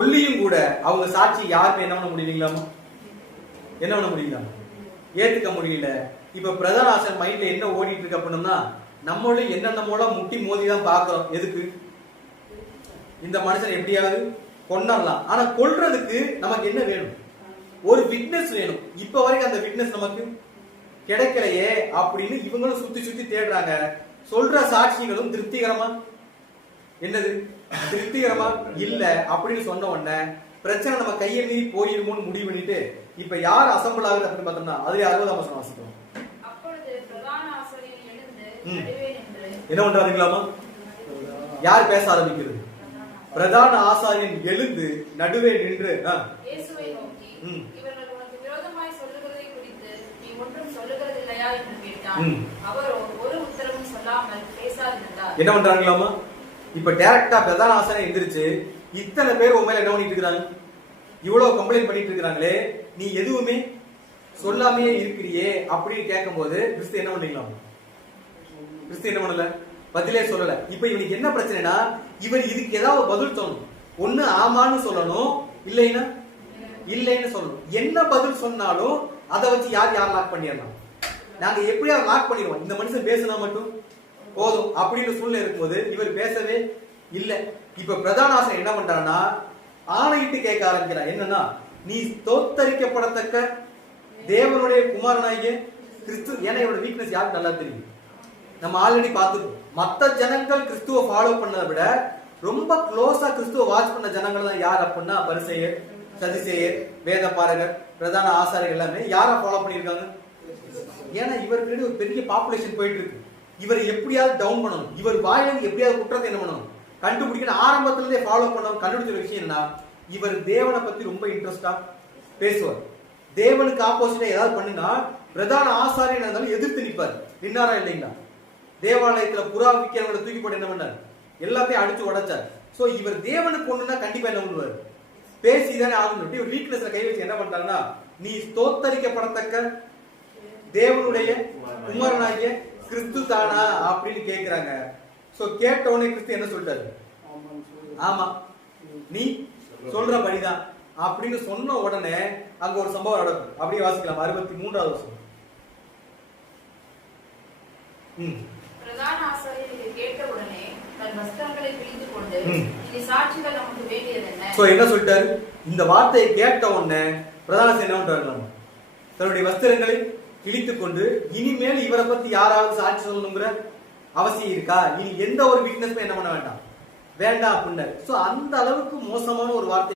சொல்லியும் கூட அவங்க சாட்சி யாருமே என்ன பண்ண முடியலீங்களாமா? என்ன பண்ண முடியல, ஏத்துக்க முடியல. இப்ப பிரதான ஆசிரியர் மைண்ட்ல என்ன ஓடிட்டு இருக்கு அப்படின்னா, நம்மளும் என்னென்னமோல முட்டி மோதி தான் பாக்குறோம். எதுக்கு? இந்த மனுஷன் எப்படியாவது கொண்டரலாம். ஆனா கொல்றதுக்கு நமக்கு என்ன வேணும்? ஒரு விட்னஸ் வேணும். இப்ப வரைக்கும் அந்த விட்னஸ் நமக்கு கிடைக்கலையே அப்படின்னு இவங்களும் சுத்தி சுத்தி தேடுறாங்க. சொல்ற சாட்சிகளும் திருப்திகரமா என்னது திருப்திகரமா இல்ல அப்படின்னு சொன்ன உடனே பிரச்சனை நம்ம கையை மீறி போயிருமோன்னு முடிவு பண்ணிட்டு இப்ப யார் அசம்பிள் ஆகுது அப்படின்னு பார்த்தோம்னா அதுல 60ஆம் வசனம் வாசிக்கிறோம். என்ன பண்றாருங்களாமா? யார் பேச ஆரம்பிக்கிறது? பிரதான ஆசாரியன் எழுந்து நடுவே நின்று இயேசுவை நோக்கி, இவர்கள் உனக்கு விரோதமாய் சொல்லுகிறதை குறித்து நீ ஒன்றும் சொல்லுகிறதில்லையா என்று கேட்டான். அவரோ ஒரு உத்தரவும் சொல்லாமல் பேசாதிருந்தார். என்ன பண்றாங்களாமா? இப்ப டைரக்டா பிரதான ஆசாரியன் எந்திரிச்சு இத்தனை பேர் உண்மையில என்ன பண்ணிட்டு இருக்காங்க, இவ்வளவு கம்ப்ளைண்ட் பண்ணிட்டு இருக்காங்களே, நீ எதுவுமே சொல்லாமே இருக்கிறியே அப்படின்னு கேட்கும் போது கிறிஸ்து என்ன பண்ணீங்களாம்? கிறிஸ்து என்ன பண்ணல? பதிலே சொல்லல. இப்ப இவனுக்கு என்ன பிரச்சனைனா, இவன் இதுக்கு ஏதாவது பதில் சொல்லணும். ஒண்ணு ஆமான்னு சொல்லணும், இல்லைன்னா இல்லைன்னு சொல்லணும். என்ன பதில் சொன்னாலும் அதை வச்சு யார் லாக் பண்ணிடலாம். நாங்க எப்படியா லாக் பண்ணிடுவோம். இந்த மனுஷன் பேசினா மட்டும் போதும் அப்படின்னு சூழ்நிலை இருக்கும்போது இவர் பேசவே இல்லை. இப்ப பிரதான ஆசிரியர் என்ன பண்றான்னா, ஆணையிட்டு கேட்க ஆரம்பிக்கிறார். என்னன்னா, நீ தோத்தரிக்கப்படத்தக்க தேவனுடைய குமாரனாகிய கிறிஸ்து. ஏன்னா இவரோட வீக்னஸ் யாருக்கு நல்லா தெரியும். நம்ம ஆல்ரெடி பார்த்துருக்கோம். மற்ற ஜனங்கள் கிறிஸ்துவ ஃபாலோ பண்ணதை விட ரொம்ப க்ளோஸா கிறிஸ்துவ வாட்ச் பண்ண ஜனங்கள் தான் யார் அப்படின்னா, பரிசேயர், சதிசேயர், வேத பாரகர், பிரதான ஆசாரியர் எல்லாமே யாரை ஃபாலோ பண்ணியிருக்காங்க. ஏன்னா இவருக்கு ஒரு பெரிய பாப்புலேஷன் போயிட்டு இருக்கு. இவரை எப்படியாவது டவுன் பண்ணணும், இவர் வாயிலிருந்து எப்படியாவது குற்றத்தை என்ன பண்ணணும் கண்டுபிடிக்கணும். ஆரம்பத்துல இருந்தே ஃபாலோ பண்ணணும். கண்டுபிடிச்ச விஷயம் என்ன, இவர் தேவனை பத்தி ரொம்ப இன்ட்ரெஸ்டா பேசுவார். தேவனுக்கு ஆப்போசிட்டா ஏதாவது பண்ணினா பிரதான ஆசாரியன் இருந்தாலும் எதிர்த்து நிற்பார். நின்னாரா இல்லைங்களா? தேவாலயத்துல புறா விக்கிறவங்களை தூக்கி போட்டு என்ன பண்ணார், எல்லாத்தையும் அடிச்சு உடைச்சார். சோ இவர் தேவனுக்கு ஒண்ணுன்னா கண்டிப்பா என்ன பண்ணுவார், பேசிதானே ஆகணும். இவர் வீக்னஸ்ல கை வச்சு என்ன பண்றாங்கன்னா, நீ தோத்தரிக்கப்படத்தக்க தேவனுடைய குமாரனாகிய கிறிஸ்து தானா அப்படின்னு கேட்கிறாங்க. சோ கேட்ட உடனே கிறிஸ்து என்ன சொல்லிட்டாரு? ஆமா, நீ சொல்றபடிதான் அப்படின்னு சொன்ன உடனே அங்க ஒரு சம்பவம் நடக்கும். அப்படியே வாசிக்கலாம். 63வது வருஷம். பிரதான ஆசாரியர் இதை கேட்ட உடனே தன் வஸ்திரங்களை கிழித்து கொண்டு, இனி சாட்சிகள் நமக்கு வேண்டியது என்ன? சோ என்ன சொல்லிட்டாரு? இந்த வார்த்தையை கேட்ட உடனே பிரதான ஆசாரியர் என்ன பண்றாரு? தன்னுடைய வஸ்திரங்களை கிழித்துக் கொண்டு, இனிமேல் இவரை பத்தி யாராவது சாட்சி சொல்லணுங்கிற அவசியம் இருக்கா? இனி எந்த ஒரு வீக்னஸும் என்ன பண்ண வேண்டாம் அப்படின்னாரு. சோ அந்த அளவுக்கு மோசமான ஒரு வார்த்தை.